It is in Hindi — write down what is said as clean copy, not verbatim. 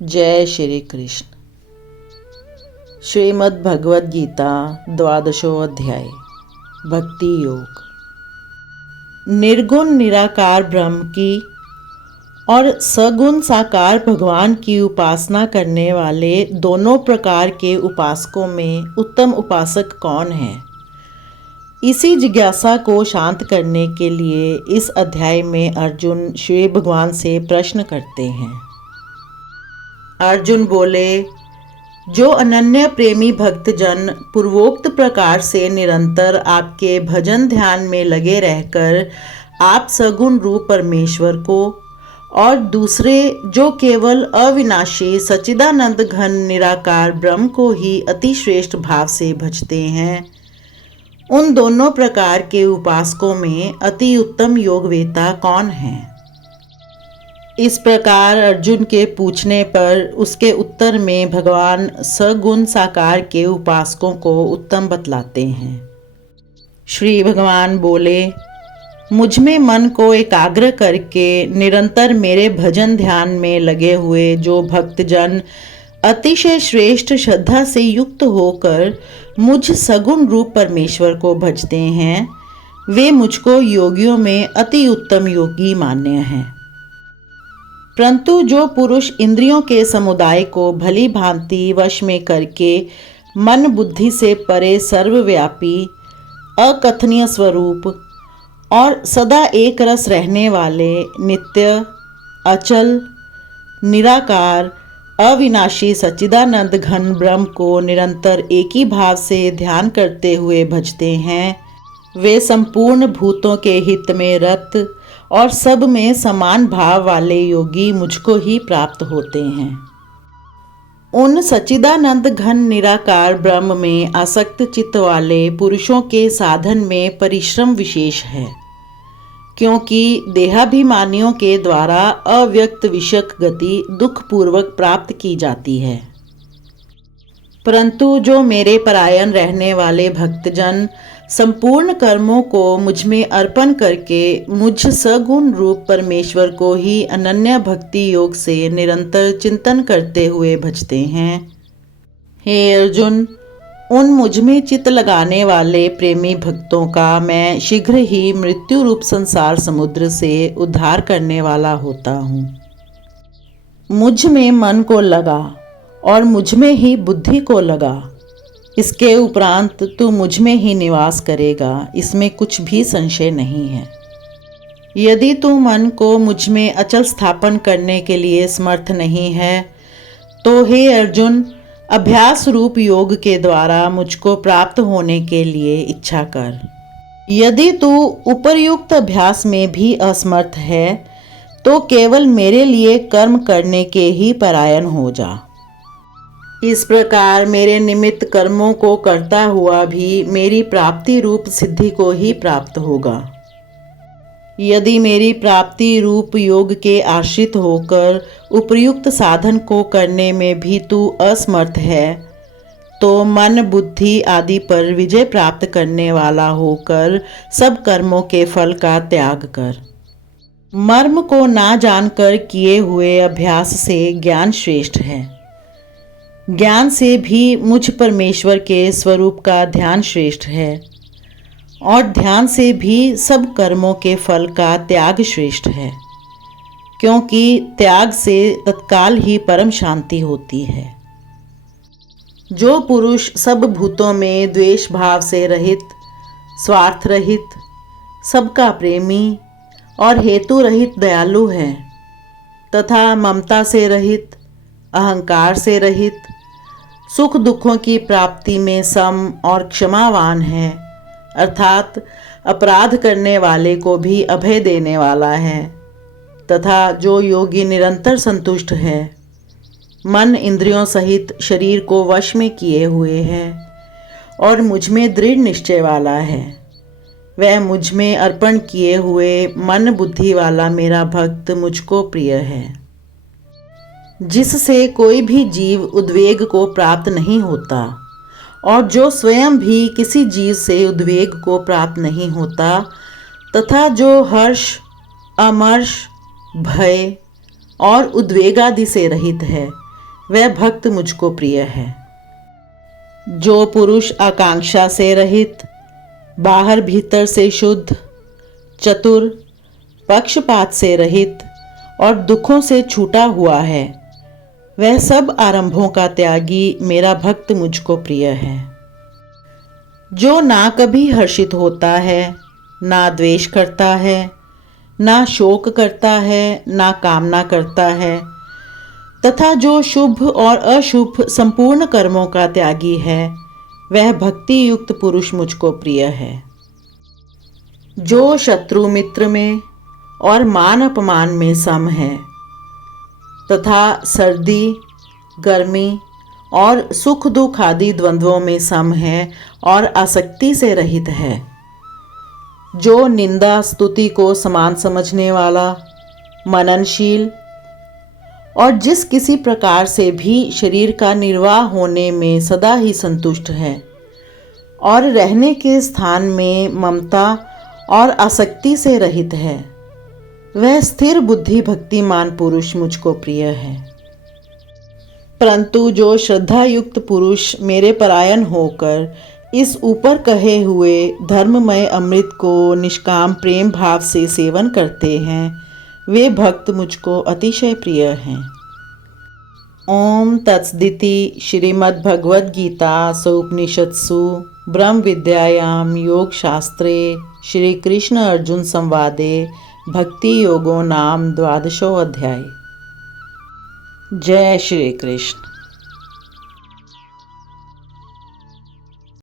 जय श्री कृष्ण। श्रीमद् भगवद गीता 12वां अध्याय भक्ति योग। निर्गुण निराकार ब्रह्म की और सगुण साकार भगवान की उपासना करने वाले दोनों प्रकार के उपासकों में उत्तम उपासक कौन है? इसी जिज्ञासा को शांत करने के लिए इस अध्याय में अर्जुन श्री भगवान से प्रश्न करते हैं। अर्जुन बोले, जो अनन्य प्रेमी भक्तजन पूर्वोक्त प्रकार से निरंतर आपके भजन ध्यान में लगे रहकर आप सगुण रूप परमेश्वर को और दूसरे जो केवल अविनाशी सच्चिदानंद घन निराकार ब्रह्म को ही अतिश्रेष्ठ भाव से भजते हैं, उन दोनों प्रकार के उपासकों में अति उत्तम योगवेता कौन है? इस प्रकार अर्जुन के पूछने पर उसके उत्तर में भगवान सगुण साकार के उपासकों को उत्तम बतलाते हैं। श्री भगवान बोले, मुझ में मन को एकाग्र करके निरंतर मेरे भजन ध्यान में लगे हुए जो भक्तजन अतिशय श्रेष्ठ श्रद्धा से युक्त होकर मुझ सगुण रूप परमेश्वर को भजते हैं, वे मुझको योगियों में अति उत्तम योगी मान्य हैं। परंतु जो पुरुष इंद्रियों के समुदाय को भली भांति वश में करके मन बुद्धि से परे सर्वव्यापी अकथनीय स्वरूप और सदा एक रस रहने वाले नित्य अचल निराकार अविनाशी सच्चिदानंद घन ब्रह्म को निरंतर एक ही भाव से ध्यान करते हुए भजते हैं, वे संपूर्ण भूतों के हित में रत और सब में समान भाव वाले योगी मुझको ही प्राप्त होते हैं। उन सच्चिदानंद घन निराकार ब्रह्म में आसक्त चित्त वाले पुरुषों के साधन में परिश्रम विशेष है, क्योंकि देहाभिमानियों के द्वारा अव्यक्त विषयक गति दुखपूर्वक प्राप्त की जाती है। परंतु जो मेरे परायण रहने वाले भक्तजन संपूर्ण कर्मों को मुझ में अर्पण करके मुझ सगुण रूप परमेश्वर को ही अनन्य भक्ति योग से निरंतर चिंतन करते हुए भजते हैं, हे अर्जुन, उन मुझ में चित्त लगाने वाले प्रेमी भक्तों का मैं शीघ्र ही मृत्यु रूप संसार समुद्र से उद्धार करने वाला होता हूँ। मुझ में मन को लगा और मुझ में ही बुद्धि को लगा, इसके उपरांत तू मुझ में ही निवास करेगा, इसमें कुछ भी संशय नहीं है। यदि तू मन को मुझ में अचल स्थापन करने के लिए समर्थ नहीं है, तो हे अर्जुन, अभ्यास रूप योग के द्वारा मुझको प्राप्त होने के लिए इच्छा कर। यदि तू उपर्युक्त अभ्यास में भी असमर्थ है, तो केवल मेरे लिए कर्म करने के ही परायण हो जा। इस प्रकार मेरे निमित्त कर्मों को करता हुआ भी मेरी प्राप्ति रूप सिद्धि को ही प्राप्त होगा। यदि मेरी प्राप्ति रूप योग के आश्रित होकर उपयुक्त साधन को करने में भी तू असमर्थ है, तो मन बुद्धि आदि पर विजय प्राप्त करने वाला होकर सब कर्मों के फल का त्याग कर। मर्म को ना जानकर किए हुए अभ्यास से ज्ञान श्रेष्ठ है। ज्ञान से भी मुझ परमेश्वर के स्वरूप का ध्यान श्रेष्ठ है, और ध्यान से भी सब कर्मों के फल का त्याग श्रेष्ठ है, क्योंकि त्याग से तत्काल ही परम शांति होती है। जो पुरुष सब भूतों में द्वेष भाव से रहित, स्वार्थ रहित, सबका प्रेमी और हेतु रहित दयालु है, तथा ममता से रहित, अहंकार से रहित, सुख दुखों की प्राप्ति में सम और क्षमावान है, अर्थात अपराध करने वाले को भी अभय देने वाला है, तथा जो योगी निरंतर संतुष्ट है, मन इंद्रियों सहित शरीर को वश में किए हुए है और मुझ में दृढ़ निश्चय वाला है, वह मुझ में अर्पण किए हुए मन बुद्धि वाला मेरा भक्त मुझको प्रिय है। जिससे कोई भी जीव उद्वेग को प्राप्त नहीं होता, और जो स्वयं भी किसी जीव से उद्वेग को प्राप्त नहीं होता, तथा जो हर्ष, अमर्ष, भय और उद्वेग आदि से रहित है, वह भक्त मुझको प्रिय है। जो पुरुष आकांक्षा से रहित, बाहर भीतर से शुद्ध, चतुर, पक्षपात से रहित और दुखों से छूटा हुआ है, वह सब आरंभों का त्यागी मेरा भक्त मुझको प्रिय है। जो ना कभी हर्षित होता है, ना द्वेष करता है, ना शोक करता है, ना कामना करता है, तथा जो शुभ और अशुभ संपूर्ण कर्मों का त्यागी है, वह भक्ति युक्त पुरुष मुझको प्रिय है। जो शत्रु मित्र में और मान अपमान में सम है, तथा सर्दी, गर्मी और सुख दुख आदि द्वंद्वों में सम है और आसक्ति से रहित है। जो निंदा स्तुति को समान समझने वाला, मननशील और जिस किसी प्रकार से भी शरीर का निर्वाह होने में सदा ही संतुष्ट है और रहने के स्थान में ममता और आसक्ति से रहित है, वह स्थिर बुद्धि भक्तिमान पुरुष मुझको प्रिय है। परंतु जो श्रद्धा युक्त पुरुष मेरे परायण होकर इस ऊपर कहे हुए धर्ममय अमृत को निष्काम प्रेम भाव से सेवन करते हैं, वे भक्त मुझको अतिशय प्रिय हैं। ओम तत्सदिति। श्रीमद्भगवद गीता उपनिषत्सु ब्रह्म विद्यायां योग शास्त्रे श्री कृष्ण अर्जुन संवादे भक्ति योगो नाम 12वां अध्याय। जय श्री कृष्ण।